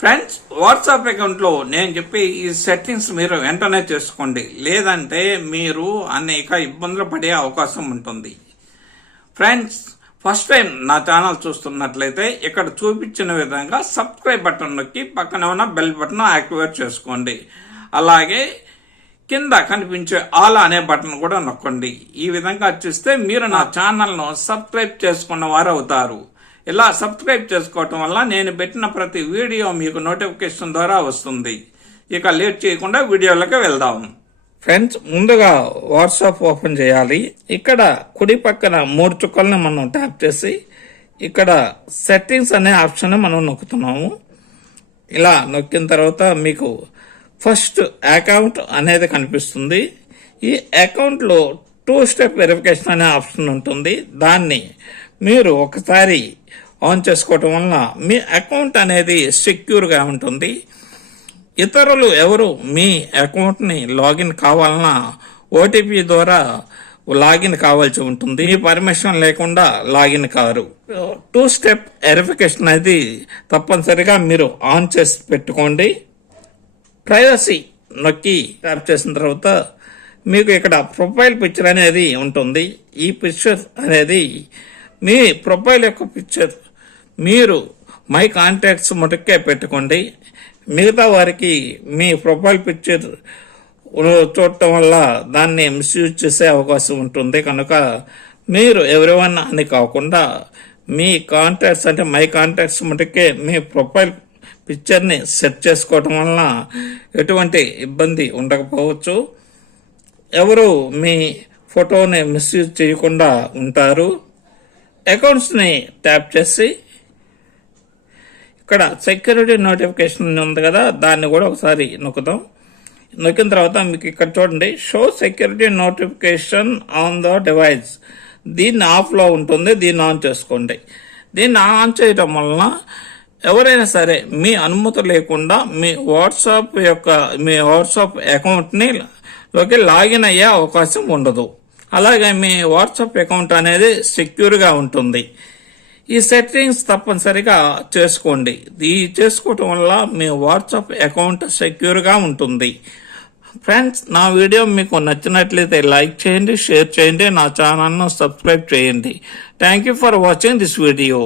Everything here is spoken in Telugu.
ఫ్రెండ్స్, వాట్సాప్ అకౌంట్లో నేను చెప్పి ఈ సెట్టింగ్స్ మీరు వెంటనే చేసుకోండి, లేదంటే మీరు అనేక ఇబ్బందులు పడే అవకాశం ఉంటుంది. ఫ్రెండ్స్, ఫస్ట్ టైం నా ఛానల్ చూస్తున్నట్లయితే ఇక్కడ చూపించిన విధంగా సబ్స్క్రైబ్ బటన్ నొక్కి పక్కన ఉన్న బెల్ బటన్ యాక్టివేట్ చేసుకోండి. అలాగే కింద కనిపించే ఆల్ అనే బటన్ కూడా నొక్కండి. ఈ విధంగా చూస్తే మీరు నా ఛానల్ను సబ్స్క్రైబ్ చేసుకున్న వారు అవుతారు. ఇలా సబ్స్క్రైబ్ చేసుకోవటం వల్ల నేను పెట్టిన ప్రతి వీడియో మీకు నోటిఫికేషన్ ద్వారా వస్తుంది. ఇక లేట్ చేయకుండా వీడియోలోకి వెళ్దాం. ఫ్రెండ్స్, ముందుగా వాట్సాప్ ఓపెన్ చేయాలి. ఇక్కడ కుడి పక్కన 3 చుక్కల్ని మనం ట్యాప్ చేసి ఇక్కడ సెట్టింగ్స్ అనే ఆప్షన్ మనం నొక్కుతున్నాము. ఇలా నొక్కిన తర్వాత మీకు ఫస్ట్ అకౌంట్ అనేది కనిపిస్తుంది. ఈ అకౌంట్లో 2 స్టెప్ వెరిఫికేషన్ అనే ఆప్షన్ ఉంటుంది. దాన్ని మీరు ఒకసారి ఆన్ చేసుకోవటం వలన మీ అకౌంట్ అనేది సెక్యూర్గా ఉంటుంది. ఇతరులు ఎవరు మీ అకౌంట్ని లాగిన్ కావాలన్నా ఓటీపీ ద్వారా లాగిన్ కావాల్సి ఉంటుంది. మీ పర్మిషన్ లేకుండా లాగిన్ కారు. 2 స్టెప్ వెరిఫికేషన్ అనేది తప్పనిసరిగా మీరు ఆన్ చేసి పెట్టుకోండి. ప్రైవసీ నొక్కి ట్యాప్ చేసిన తర్వాత మీకు ఇక్కడ ప్రొఫైల్ పిక్చర్ అనేది ఉంటుంది. ఈ పిక్చర్ అనేది మీ ప్రొఫైల్ యొక్క పిక్చర్ మీరు మై కాంటాక్ట్స్ మటుకే పెట్టుకోండి. మిగతా వారికి మీ ప్రొఫైల్ పిక్చర్ చూడటం వల్ల దాన్ని మిస్యూజ్ చేసే అవకాశం ఉంటుంది. కనుక మీరు ఎవరివన్ అని కాకుండా మీ కాంటాక్ట్స్ అంటే మై కాంటాక్ట్స్ మటుకే మీ ప్రొఫైల్ పిక్చర్ని సెట్ చేసుకోవటం వలన ఎటువంటి ఇబ్బంది ఉండకపోవచ్చు. ఎవరు మీ ఫోటోని మిస్యూజ్ చేయకుండా ఉంటారు. అకౌంట్స్ని ట్యాప్ చేసి ఇక్కడ సెక్యూరిటీ నోటిఫికేషన్ ఉంది కదా, దాన్ని కూడా ఒకసారి నొక్కుదాం. నొక్కిన తర్వాత మీకు ఇక్కడ చూడండి, show security notification on the device. దీన్ని ఆఫ్లో ఉంటుంది, దీన్ని ఆన్ చేసుకోండి. దీన్ని ఆన్ చేయటం వలన ఎవరైనా సరే మీ అనుమతి లేకుండా మీ వాట్సాప్ అకౌంట్ని లోకి లాగిన్ అయ్యే అవకాశం ఉండదు. అలాగే మీ వాట్సాప్ అకౌంట్ అనేది సెక్యూర్గా ఉంటుంది. ఈ సెట్టింగ్స్ తప్పనిసరిగా చేసుకోండి. ఇది చేసుకోవటం వల్ల మీ వాట్సాప్ అకౌంట్ సెక్యూర్గా ఉంటుంది. ఫ్రెండ్స్, నా వీడియో మీకు నచ్చినట్లయితే లైక్ చేయండి, షేర్ చేయండి, నా ఛానల్ను సబ్స్క్రైబ్ చేయండి. Thank you for watching this video.